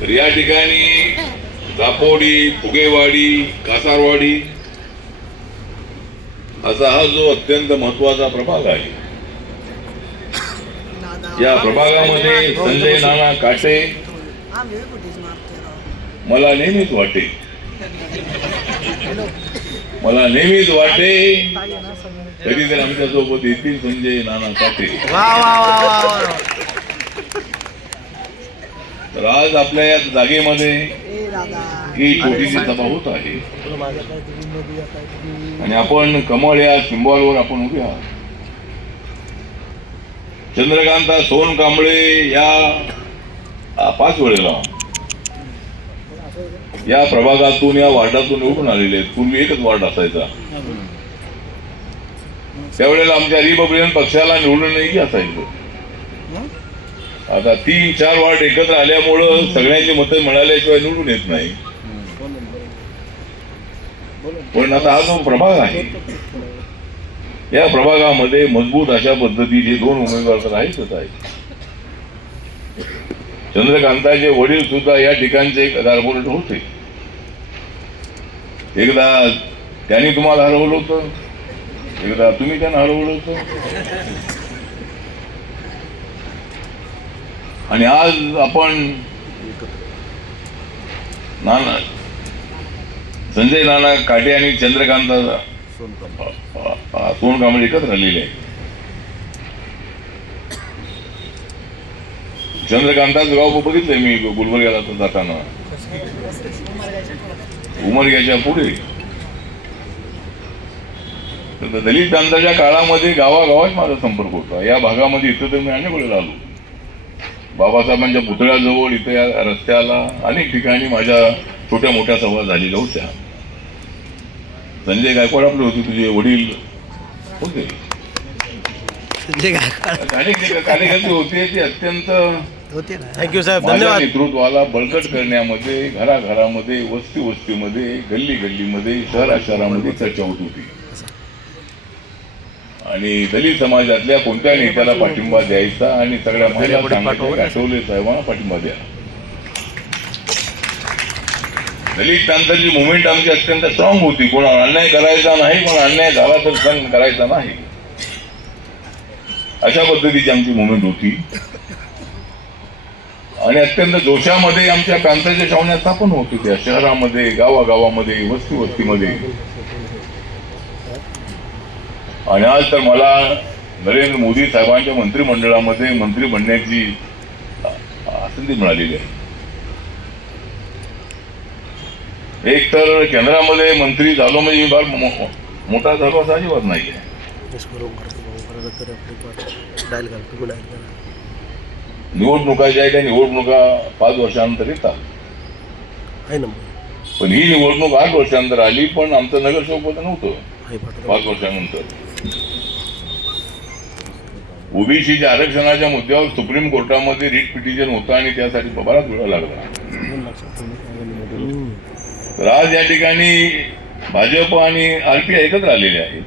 तर या ठिकाणी दापोडी फुगेवाडी कासारवाडी असा हा जो अत्यंत महत्त्वाचा प्रभाग आहे. या प्रभागामध्ये संजय नाना काटे मला नेहमीच वाटे. मला नेहमीच वाटे. कधी तर आमच्यासोबत येतील संजय नाना काटे. वा वा वा वा वा. तर आज आपल्या या जागेमध्ये ही छोटीशी सभा होत आहे. आणि आपण कमळ या सिम्बॉलवर आपण उभे आहात चंद्रकांता सोन कांबळे या पाच वेळेला या प्रभागातून या वार्डातून निवडून आलेले आहेत. पूर्वी एकच वार्ड असायचा. त्यावेळेला आमच्या रिपब्लिकन पक्षाला निवडूनही असायचं. आता तीन चार वार्ड एकत्र आल्यामुळं सगळ्यांची मतं मिळाल्याशिवाय निवडून येत नाही. पण आता हा जो प्रभाग आहे या प्रभागामध्ये मजबूत अशा पद्धतीचे दोन उमेदवार तर आहेतच आहेत. चंद्रकांताचे वडील सुद्धा या ठिकाणचे एक कार्पोरेट होते. एकदा त्यांनी तुम्हाला हरवलं होतं. एकदा तुम्ही त्यांना हरवलं होतं. आणि आज आपण नाना संजय नाना काटे आणि चंद्रकांत सोन कांबळे एकत्र आलेले आहे गाव बघितलंय मी गुलबर्ग्याला जाताना. उमरग्याच्या पुढे. तर दलित क्रांताच्या काळामध्ये गावागावात माझा संपर्क होता. या भागामध्ये इथं तर मी अनेक वेळेला आलो. बाबासाहेबांच्या पुतळ्याजवळ इथं या रस्त्याला अनेक ठिकाणी माझ्या छोट्या मोठ्या सभा झालेल्या होत्या. संजय गायकवाड आपले होते तुझे वडील होते. संजय गायकवाड. अनेक जे कार्यकर्ते होते ते अत्यंत होते ना. थँक्यू साहेब माझ्या धन्यवाद. नेतृत्वाला बळकट करण्यामध्ये घराघरामध्ये वस्ती वस्तीमध्ये गल्ली गल्लीमध्ये शहरा शहरामध्ये चर्चा होत होती. आणि दलित समाजातल्या कोणत्या नेत्याला पाठिंबा द्यायचा आणि सगळ्या महिला आठवले साहेबांना पाठिंबा द्या. दलित क्रांताची मुवमेंट आमची अत्यंत स्ट्रॉंग होती. कोणावर अन्याय करायचा नाही पण अन्याय झाला तर सण करायचा नाही. अशा पद्धतीची आमची मुवमेंट होती. आणि अत्यंत जोशामध्ये आमच्या प्रांताच्या छावण्या स्थापन होत होत्या. शहरामध्ये गावागावामध्ये वस्ती वस्तीमध्ये आणि आज तर मला नरेंद्र मोदी साहेबांच्या मंत्रिमंडळामध्ये मंत्री बनण्याची संधी मिळालेली आहे. एक तर केंद्रामध्ये मंत्री झालो म्हणजे मी फार मोठा झालो असा अजिबात नाही आहे निवडणुका ज्या त्या निवडणुका पाच वर्षानंतर येतात. पण ही निवडणूक आठ वर्षानंतर आली पण आमचं नगरसेवक पद नव्हतं. पाच वर्षानंतर. ओबीसीच्या आरक्षणाच्या मुद्द्यावर सुप्रीम कोर्टामध्ये रिट पिटिशन होतं आणि त्यासाठी बराच वेळ लागला. तर आज या ठिकाणी भाजप आणि आरपीआय एकत्र आलेले आहेत.